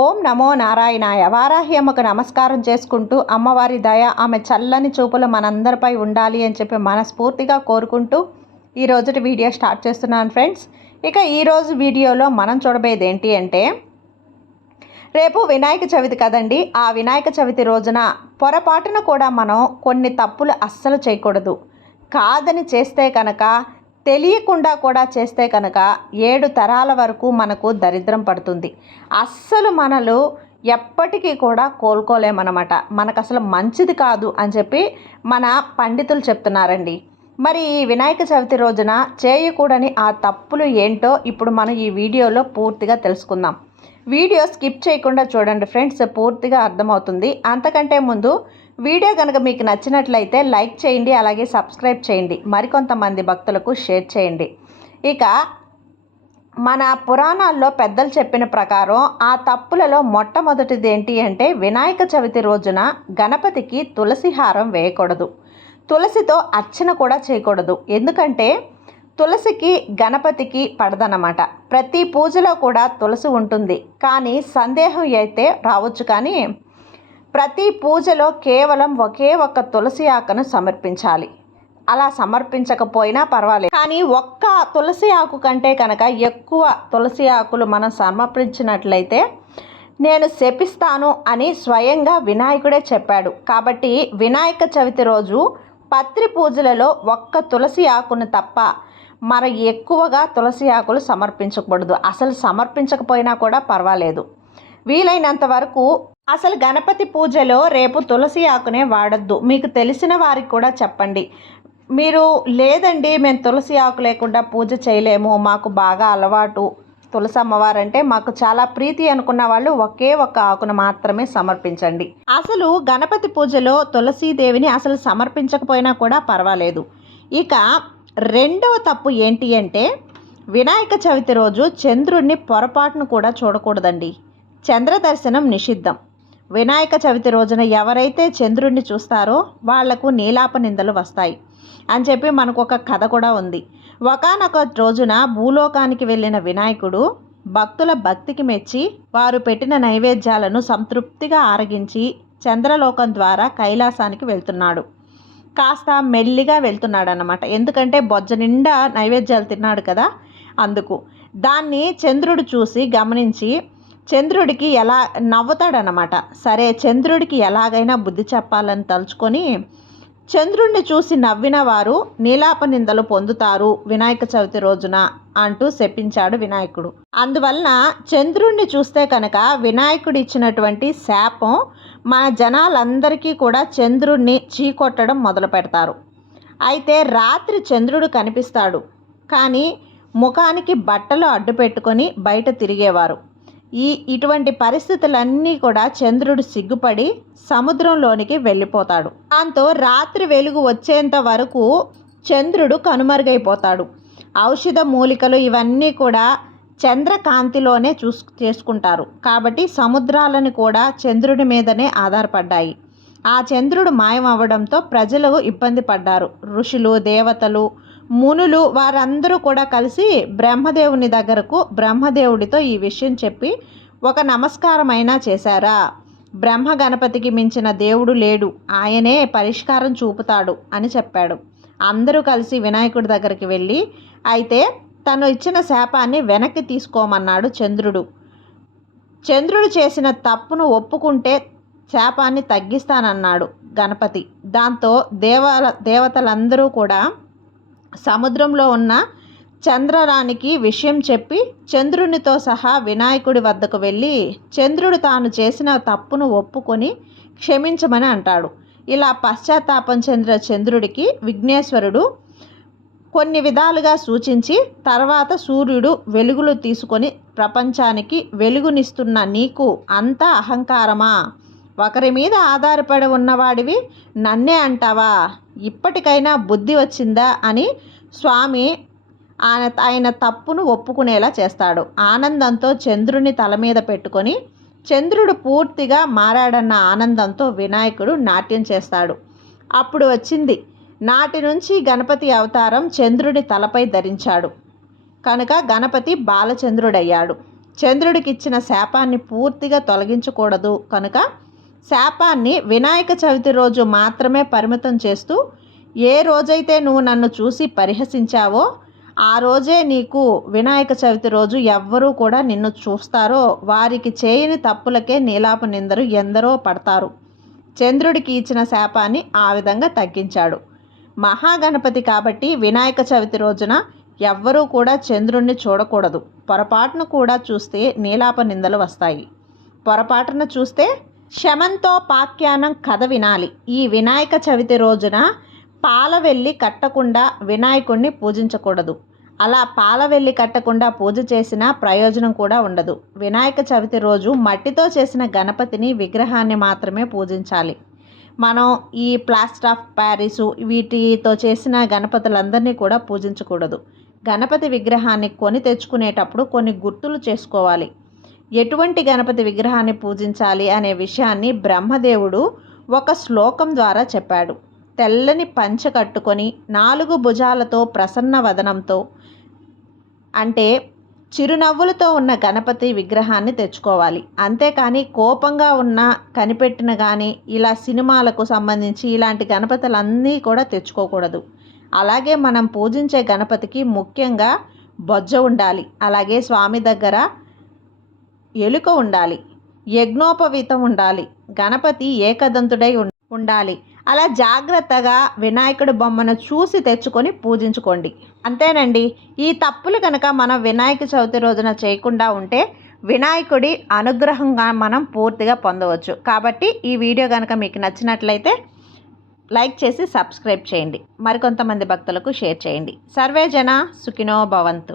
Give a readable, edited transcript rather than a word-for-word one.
ఓం నమో నారాయణాయ. వారాహి అమ్మకు నమస్కారం చేసుకుంటూ అమ్మవారి దయ ఆమె చల్లని చూపులు మనందరిపై ఉండాలి అని చెప్పి మనస్ఫూర్తిగా కోరుకుంటూ ఈ రోజుటి వీడియో స్టార్ట్ చేస్తున్నాను ఫ్రెండ్స్. ఇక ఈరోజు వీడియోలో మనం చూడబోయేది ఏంటి అంటే, రేపు వినాయక చవితి కదండి. ఆ వినాయక చవితి రోజున పొరపాటున కూడా మనం కొన్ని తప్పులు అస్సలు చేయకూడదు. కాదని చేస్తే కనుక, తెలియకుండా కూడా చేస్తే కనుక 7 తరాల వరకు మనకు దరిద్రం పడుతుంది. అస్సలు మనలు ఎప్పటికీ కూడా కోలుకోలేమన్నమాట. మనకు అసలు మంచిది కాదు అని చెప్పి మన పండితులు చెప్తున్నారండి. మరి ఈ వినాయక చవితి రోజున చేయకూడని ఆ తప్పులు ఏంటో ఇప్పుడు మనం ఈ వీడియోలో పూర్తిగా తెలుసుకుందాం. వీడియో స్కిప్ చేయకుండా చూడండి ఫ్రెండ్స్, పూర్తిగా అర్థమవుతుంది. అంతకంటే ముందు వీడియో కనుక మీకు నచ్చినట్లయితే లైక్ చేయండి, అలాగే సబ్స్క్రైబ్ చేయండి, మరికొంతమంది భక్తులకు షేర్ చేయండి. ఇక మన పురాణాల్లో పెద్దలు చెప్పిన ప్రకారం ఆ తప్పులలో మొట్టమొదటిది ఏంటి అంటే, వినాయక చవితి రోజున గణపతికి తులసి హారం వేయకూడదు, తులసితో అర్చన కూడా చేయకూడదు. ఎందుకంటే తులసికి గణపతికి పడదన్నమాట. ప్రతి పూజలో కూడా తులసి ఉంటుంది, కానీ సందేహం అయితే రావచ్చు. కానీ ప్రతి పూజలో కేవలం ఒకే ఒక్క తులసి ఆకును సమర్పించాలి. అలా సమర్పించకపోయినా పర్వాలేదు, కానీ ఒక్క తులసి ఆకు కంటే కనుక ఎక్కువ తులసి ఆకులు మనం సమర్పించినట్లయితే నేను శపిస్తాను అని స్వయంగా వినాయకుడే చెప్పాడు. కాబట్టి వినాయక చవితి రోజు పత్రి పూజలలో ఒక్క తులసి ఆకును తప్ప మరి ఎక్కువగా తులసి ఆకులు సమర్పించకూడదు. అసలు సమర్పించకపోయినా కూడా పర్వాలేదు. వీలైనంత వరకు అసలు గణపతి పూజలో రేపు తులసి ఆకునే వాడద్దు. మీకు తెలిసిన వారికి కూడా చెప్పండి. మీరు లేదండి మేము తులసి ఆకు లేకుండా పూజ చేయలేము, మాకు బాగా అలవాటు, తులసి అమ్మవారంటే మాకు చాలా ప్రీతి అనుకున్న వాళ్ళు ఒకే ఒక్క ఆకును మాత్రమే సమర్పించండి. అసలు గణపతి పూజలో తులసీదేవిని అసలు సమర్పించకపోయినా కూడా పర్వాలేదు. ఇక రెండవ తప్పు ఏంటి అంటే, వినాయక చవితి రోజు చంద్రుడిని పొరపాటును కూడా చూడకూడదండి. చంద్ర దర్శనం నిషిద్ధం. వినాయక చవితి రోజున ఎవరైతే చంద్రుడిని చూస్తారో వాళ్లకు నీలాప నిందలు వస్తాయి అని చెప్పి మనకు ఒక కథ కూడా ఉంది. ఒకానొక రోజున భూలోకానికి వెళ్ళిన వినాయకుడు భక్తుల భక్తికి మెచ్చి వారు పెట్టిన నైవేద్యాలను సంతృప్తిగా ఆరగించి చంద్రలోకం ద్వారా కైలాసానికి వెళ్తున్నాడు. కాస్త మెల్లిగా వెళ్తున్నాడు అన్నమాట. ఎందుకంటే బొజ్జ నిండా నైవేద్యాలు తిన్నాడు కదా, అందుకు. దాన్ని చంద్రుడు చూసి గమనించి చంద్రుడికి ఎలా నవ్వుతాడనమాట. సరే, చంద్రుడికి ఎలాగైనా బుద్ధి చెప్పాలని తలుచుకొని చంద్రుడిని చూసి నవ్విన వారు నీలాప నిందలు పొందుతారు వినాయక చవితి రోజున అంటూ శపించాడు వినాయకుడు. అందువలన చంద్రుడిని చూస్తే కనుక వినాయకుడు ఇచ్చినటువంటి శాపం మన జనాలందరికీ కూడా చంద్రుడిని చీకొట్టడం మొదలు పెడతారు. అయితే రాత్రి చంద్రుడు కనిపిస్తాడు, కానీ ముఖానికి బట్టలు అడ్డు పెట్టుకొని బయట తిరిగేవారు. ఇటువంటి పరిస్థితులన్నీ కూడా చంద్రుడు సిగ్గుపడి సముద్రంలోనికి వెళ్ళిపోతాడు. దాంతో రాత్రి వెలుగు వచ్చేంత వరకు చంద్రుడు కనుమరుగైపోతాడు. ఔషధ మూలికలు ఇవన్నీ కూడా చంద్రకాంతిలోనే చేసుకుంటారు. కాబట్టి సముద్రాలను కూడా చంద్రుడి మీదనే ఆధారపడ్డాయి. ఆ చంద్రుడు మాయం అవ్వడంతో ప్రజలు ఇబ్బంది పడ్డారు. ఋషులు, దేవతలు, మునులు వారందరూ కూడా కలిసి బ్రహ్మదేవుని దగ్గరకు బ్రహ్మదేవుడితో ఈ విషయం చెప్పి ఒక నమస్కారం అయినా చేశారా, బ్రహ్మ గణపతికి మించిన దేవుడు లేడు, ఆయనే పరిష్కారం చూపుతాడు అని చెప్పాడు. అందరూ కలిసి వినాయకుడి దగ్గరికి వెళ్ళి అయితే తను ఇచ్చిన శాపాన్ని వెనక్కి తీసుకోమన్నాడు చంద్రుడు. చంద్రుడు చేసిన తప్పును ఒప్పుకుంటే శాపాన్ని తగ్గిస్తానన్నాడు గణపతి. దాంతో దేవతలందరూ కూడా సముద్రంలో ఉన్న చంద్రరానికి విషయం చెప్పి చంద్రునితో సహా వినాయకుడి వద్దకు వెళ్ళి చంద్రుడు తాను చేసిన తప్పును ఒప్పుకొని క్షమించమని అంటాడు. ఇలా పశ్చాత్తాపం చెందిన చంద్రుడికి విఘ్నేశ్వరుడు కొన్ని విధాలుగా సూచించి తర్వాత సూర్యుడు వెలుగులు తీసుకొని ప్రపంచానికి వెలుగునిస్తున్న నీకు అంతా అహంకారమా, ఒకరి మీద ఆధారపడి ఉన్నవాడివి నన్నే అంటావా, ఇప్పటికైనా బుద్ధి వచ్చిందా అని స్వామి ఆయన తప్పును ఒప్పుకునేలా చేస్తాడు. ఆనందంతో చంద్రుని తల మీద పెట్టుకొని చంద్రుడు పూర్తిగా మారాడన్న ఆనందంతో వినాయకుడు నాట్యం చేస్తాడు. అప్పుడు వచ్చింది, నాటి నుంచి గణపతి అవతారం చంద్రుడి తలపై ధరించాడు కనుక గణపతి బాలచంద్రుడయ్యాడు. చంద్రుడికి ఇచ్చిన శాపాన్ని పూర్తిగా తొలగించకూడదు కనుక శాపాన్ని వినాయక చవితి రోజు మాత్రమే పరిమితం చేస్తూ ఏ రోజైతే నువ్వు నన్ను చూసి పరిహసించావో ఆ రోజే నీకు వినాయక చవితి రోజు ఎవ్వరూ కూడా నిన్ను చూస్తారో వారికి చేయని తప్పులకే నీలాప నిందరు ఎందరో పడతారు. చంద్రుడికి ఇచ్చిన శాపాన్ని ఆ విధంగా తగ్గించాడు. మహాగణపతి కాబట్టి వినాయక చవితి రోజున ఎవ్వరూ కూడా చంద్రుణ్ణి చూడకూడదు. పొరపాటును కూడా చూస్తే నీలాప నిందలు వస్తాయి. పొరపాటున చూస్తే శమంతో పాఖ్యానం కథ వినాలి. ఈ వినాయక చవితి రోజున పాలవెల్లి కట్టకుండా వినాయకుడిని పూజించకూడదు. అలా పాలవెల్లి కట్టకుండా పూజ చేసిన ప్రయోజనం కూడా ఉండదు. వినాయక చవితి రోజు మట్టితో చేసిన గణపతిని విగ్రహాన్ని మాత్రమే పూజించాలి. మనం ఈ ప్లాస్టర్ ఆఫ్ ప్యారిసు వీటితో చేసిన గణపతులందరినీ కూడా పూజించకూడదు. గణపతి విగ్రహాన్ని కొని తెచ్చుకునేటప్పుడు కొన్ని గుర్తులు చేసుకోవాలి. ఎటువంటి గణపతి విగ్రహాన్ని పూజించాలి అనే విషయాన్ని బ్రహ్మదేవుడు ఒక శ్లోకం ద్వారా చెప్పాడు. తెల్లని పంచె కట్టుకొని 4 భుజాలతో ప్రసన్న వదనంతో అంటే చిరునవ్వులతో ఉన్న గణపతి విగ్రహాన్ని తెచ్చుకోవాలి. అంతేకాని కోపంగా ఉన్న కనిపెట్టిన కానీ ఇలా సినిమాలకు సంబంధించి ఇలాంటి గణపతులన్నీ కూడా తెచ్చుకోకూడదు. అలాగే మనం పూజించే గణపతికి ముఖ్యంగా బొజ్జ ఉండాలి. అలాగే స్వామి దగ్గర ఎలుక ఉండాలి. యజ్ఞోపవీతం ఉండాలి. గణపతి ఏకదంతుడై ఉండాలి. అలా జాగ్రత్తగా వినాయకుడి బొమ్మను చూసి తెచ్చుకొని పూజించుకోండి. అంతేనండి. ఈ తప్పులు కనుక మనం వినాయక చవితి రోజున చేయకుండా ఉంటే వినాయకుడి అనుగ్రహంగా మనం పూర్తిగా పొందవచ్చు. కాబట్టి ఈ వీడియో కనుక మీకు నచ్చినట్లయితే లైక్ చేసి సబ్స్క్రైబ్ చేయండి. మరికొంతమంది భక్తులకు షేర్ చేయండి. సర్వే జన సుఖినో భవంతు.